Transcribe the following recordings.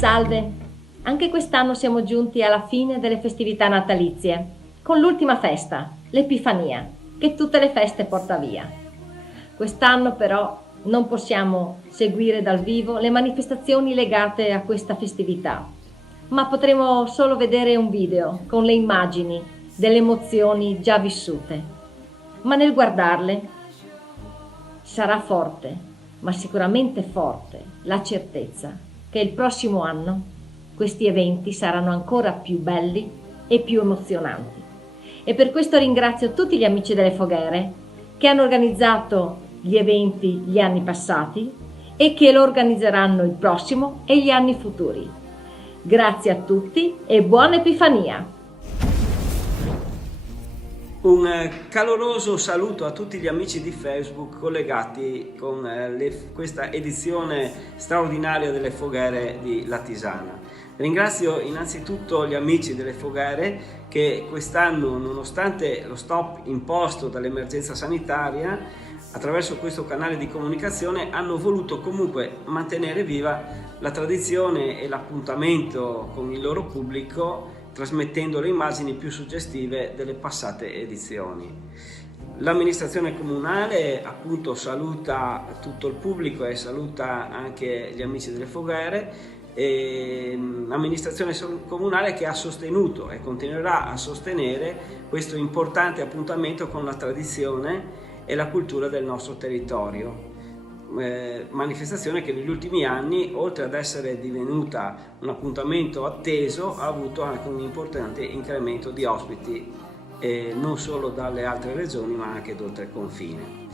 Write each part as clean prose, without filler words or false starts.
Salve, anche quest'anno siamo giunti alla fine delle festività natalizie, con l'ultima festa, l'Epifania, che tutte le feste porta via. Quest'anno però non possiamo seguire dal vivo le manifestazioni legate a questa festività, ma potremo solo vedere un video con le immagini delle emozioni già vissute. Ma nel guardarle sarà forte, ma sicuramente forte, la certezza che il prossimo anno questi eventi saranno ancora più belli e più emozionanti. E per questo ringrazio tutti gli amici delle Foghere che hanno organizzato gli eventi gli anni passati e che lo organizzeranno il prossimo e gli anni futuri. Grazie a tutti e buona Epifania! Un caloroso saluto a tutti gli amici di Facebook collegati con questa edizione straordinaria delle Foghere di Latisana. Ringrazio innanzitutto gli amici delle Foghere che quest'anno, nonostante lo stop imposto dall'emergenza sanitaria, attraverso questo canale di comunicazione hanno voluto comunque mantenere viva la tradizione e l'appuntamento con il loro pubblico, trasmettendo le immagini più suggestive delle passate edizioni. L'amministrazione comunale appunto saluta tutto il pubblico e saluta anche gli amici delle Foghere, amministrazione comunale che ha sostenuto e continuerà a sostenere questo importante appuntamento con la tradizione e la cultura del nostro territorio. Manifestazione che negli ultimi anni, oltre ad essere divenuta un appuntamento atteso, ha avuto anche un importante incremento di ospiti non solo dalle altre regioni ma anche d'oltre confine.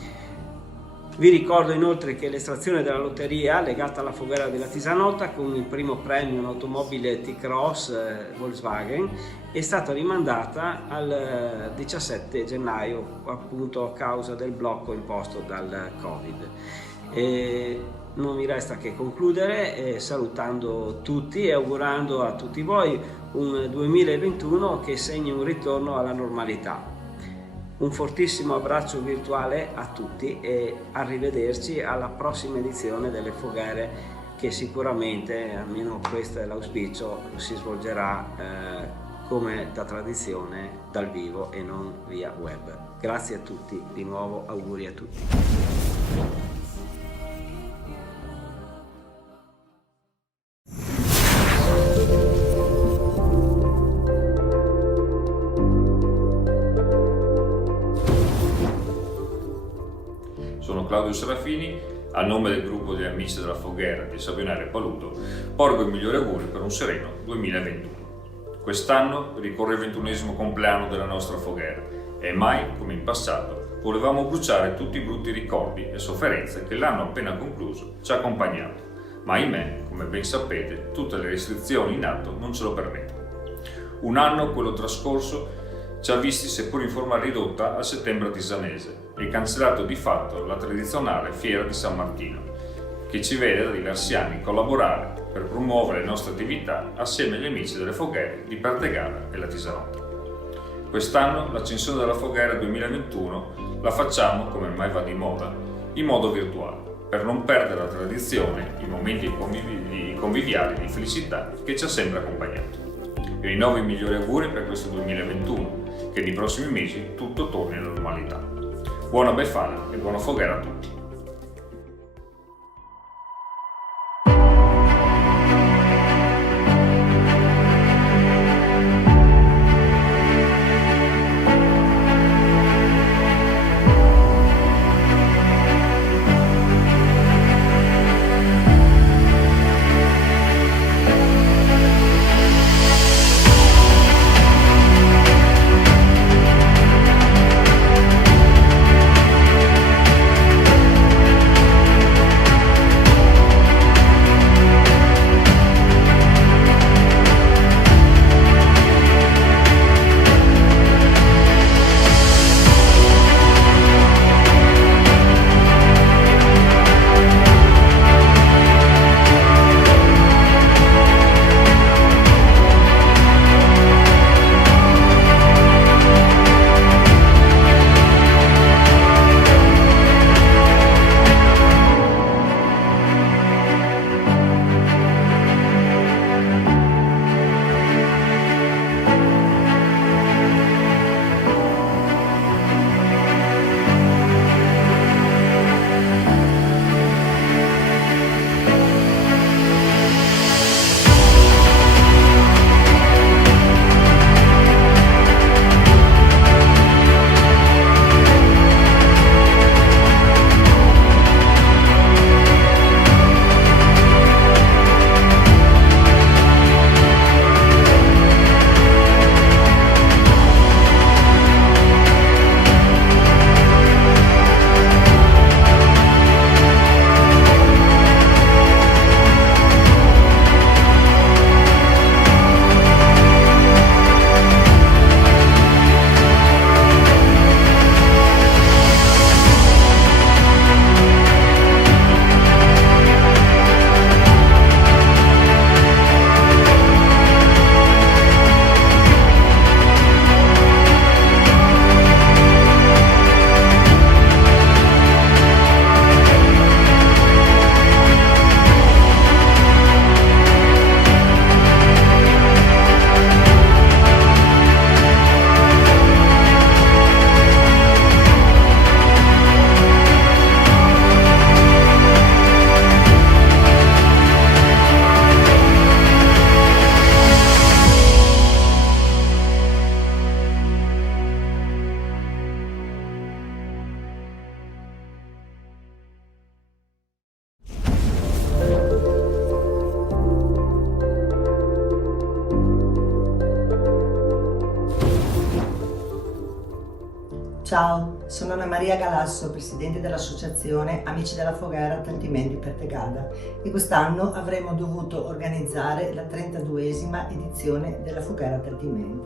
Vi ricordo inoltre che l'estrazione della lotteria legata alla Foghera della Tisanota con il primo premio un'automobile T-Cross Volkswagen è stata rimandata al 17 gennaio appunto a causa del blocco imposto dal Covid. Non mi resta che concludere salutando tutti e augurando a tutti voi un 2021 che segni un ritorno alla normalità. Un fortissimo abbraccio virtuale a tutti e arrivederci alla prossima edizione delle Foghere che sicuramente, almeno questo è l'auspicio, si svolgerà come da tradizione dal vivo e non via web. Grazie a tutti, di nuovo auguri a tutti. Sono Claudio Serafini, a nome del gruppo degli amici della Foghera di Sabionara e Paludo, porgo i migliori auguri per un sereno 2021. Quest'anno ricorre il 21esimo compleanno della nostra Foghera e mai, come in passato, volevamo bruciare tutti i brutti ricordi e sofferenze che l'anno appena concluso ci ha accompagnato, ma ahimè, come ben sapete, tutte le restrizioni in atto non ce lo permettono. Un anno, quello trascorso, ci ha visti seppur in forma ridotta a settembre tisanese e cancellato di fatto la tradizionale Fiera di San Martino, che ci vede da diversi anni collaborare per promuovere le nostre attività assieme agli amici delle Foghere di Pertegara e Latisanotta. Quest'anno l'accensione della Foghera 2021 la facciamo, come mai va di moda, in modo virtuale, per non perdere la tradizione, i momenti conviviali di felicità che ci ha sempre accompagnato. Vi rinnovo i migliori auguri per questo 2021, che nei prossimi mesi tutto torni alla normalità. Buona Befana e buona Foghera a tutti! Ciao, sono Anna Maria Galasso, presidente dell'associazione Amici della Foghera Tantimenti per Tegada, e quest'anno avremmo dovuto organizzare la 32esima edizione della Foghera Tantimenti.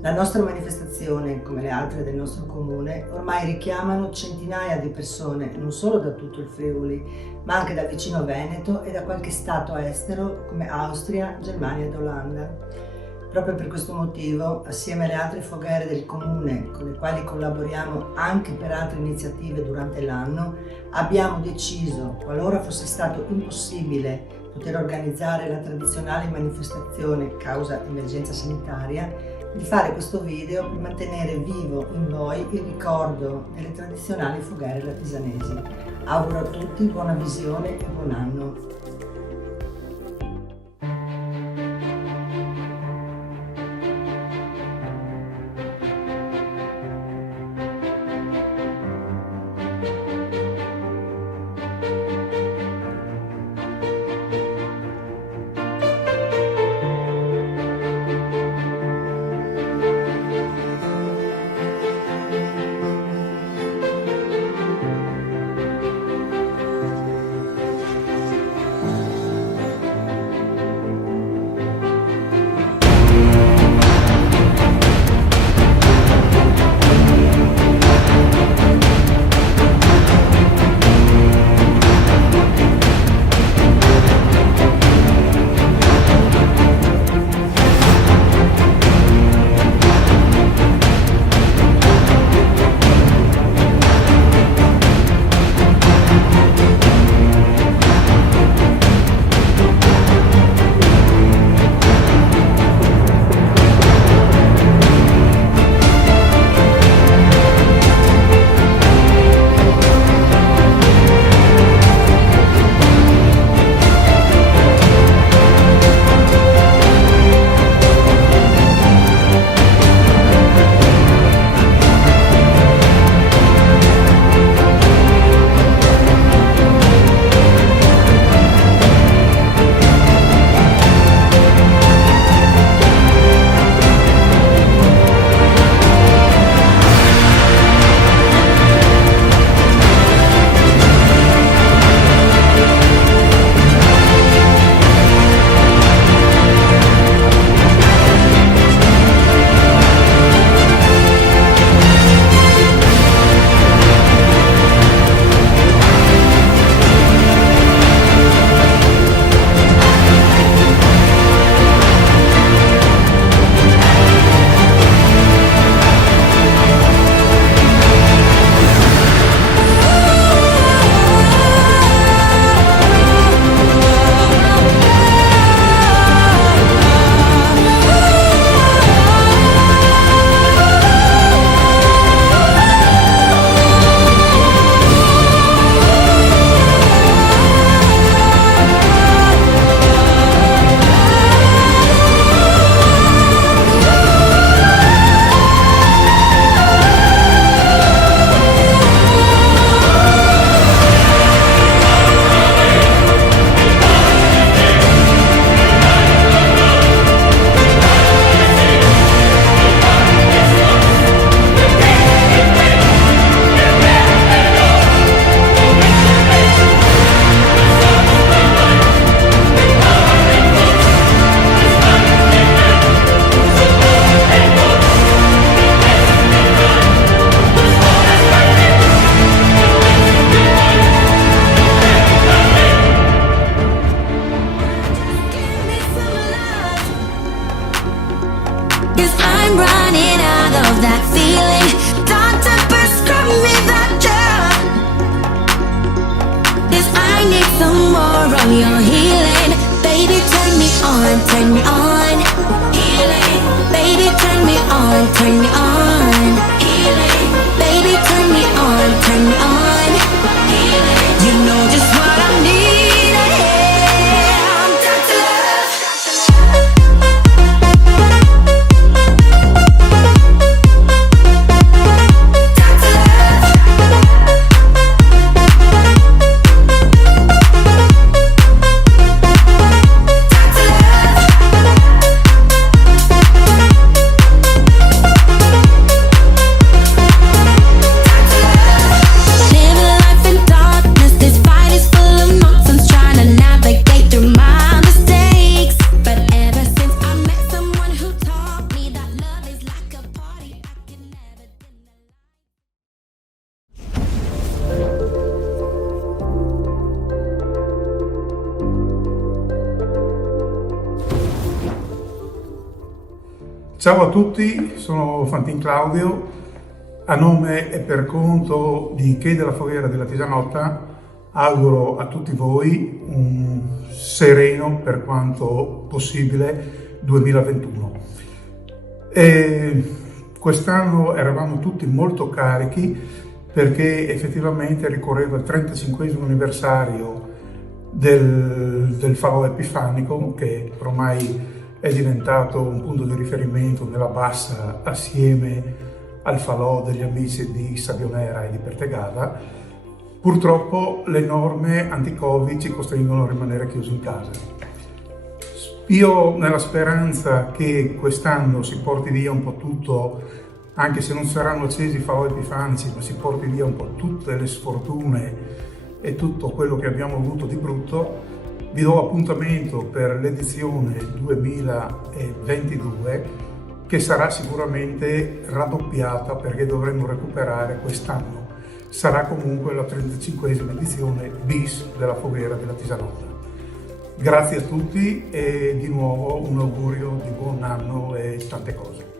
La nostra manifestazione, come le altre del nostro comune, ormai richiamano centinaia di persone, non solo da tutto il Friuli, ma anche dal vicino Veneto e da qualche stato estero come Austria, Germania ed Olanda. Proprio per questo motivo, assieme alle altre foghere del comune, con le quali collaboriamo anche per altre iniziative durante l'anno, abbiamo deciso, qualora fosse stato impossibile poter organizzare la tradizionale manifestazione causa emergenza sanitaria, di fare questo video per mantenere vivo in voi il ricordo delle tradizionali foghere latisanesi. Auguro a tutti buona visione e buon anno. Your healing, baby, turn me on, healing, baby, turn me on, healing, baby, turn me on, healing. You know just what I need, yeah, I'm Dr. Love. Dr. Love. Dr. Love. Ciao a tutti, sono Fantin Claudio. A nome e per conto di Che della Foghera della Tisanotta auguro a tutti voi un sereno, per quanto possibile, 2021. Quest'anno eravamo tutti molto carichi perché effettivamente ricorreva il 35° anniversario del falò epifanico, che ormai è diventato un punto di riferimento nella Bassa assieme al falò degli amici di Sabionera e di Pertegada. Purtroppo le norme anti-Covid ci costringono a rimanere chiusi in casa. Io, nella speranza che quest'anno si porti via un po' tutto, anche se non saranno accesi i falò epifanici, ma si porti via un po' tutte le sfortune e tutto quello che abbiamo avuto di brutto, vi do appuntamento per l'edizione 2022, che sarà sicuramente raddoppiata perché dovremo recuperare quest'anno. Sarà comunque la 35esima edizione bis della Foghera della Tisanotta. Grazie a tutti e di nuovo un augurio di buon anno e tante cose.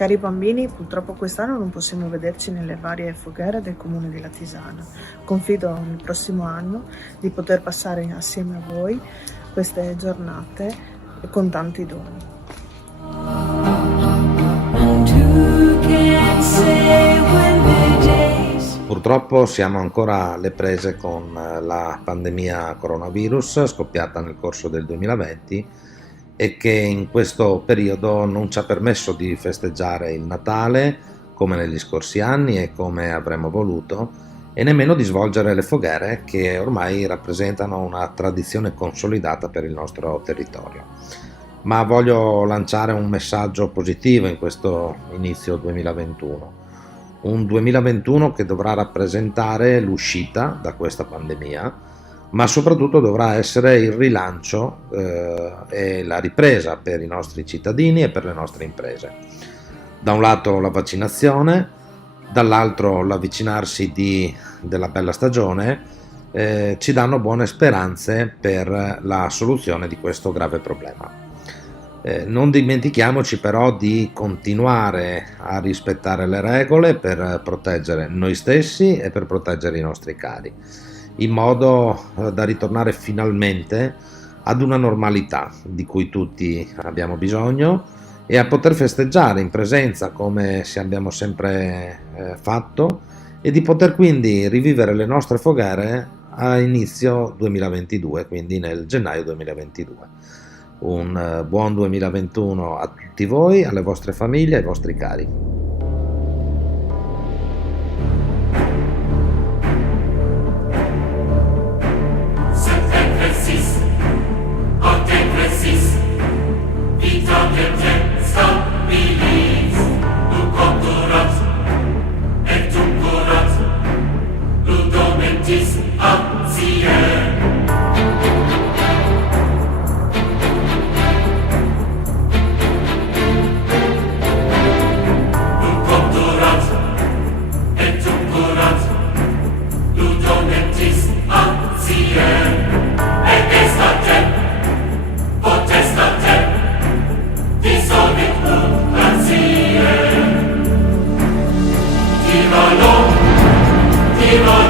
Cari bambini, purtroppo quest'anno non possiamo vederci nelle varie foghere del comune di Latisana. Confido nel prossimo anno di poter passare assieme a voi queste giornate con tanti doni. Purtroppo siamo ancora alle prese con la pandemia coronavirus scoppiata nel corso del 2020 e che in questo periodo non ci ha permesso di festeggiare il Natale come negli scorsi anni e come avremmo voluto, e nemmeno di svolgere le foghere che ormai rappresentano una tradizione consolidata per il nostro territorio. Ma voglio lanciare un messaggio positivo in questo inizio 2021. Un 2021 che dovrà rappresentare l'uscita da questa pandemia, ma soprattutto dovrà essere il rilancio e la ripresa per i nostri cittadini e per le nostre imprese. Da un lato la vaccinazione, dall'altro l'avvicinarsi della bella stagione ci danno buone speranze per la soluzione di questo grave problema. Non dimentichiamoci però di continuare a rispettare le regole per proteggere noi stessi e per proteggere i nostri cari, in modo da ritornare finalmente ad una normalità di cui tutti abbiamo bisogno e a poter festeggiare in presenza come abbiamo sempre fatto, e di poter quindi rivivere le nostre foghere a inizio 2022, quindi nel gennaio 2022. Un buon 2021 a tutti voi, alle vostre famiglie e ai vostri cari. Viva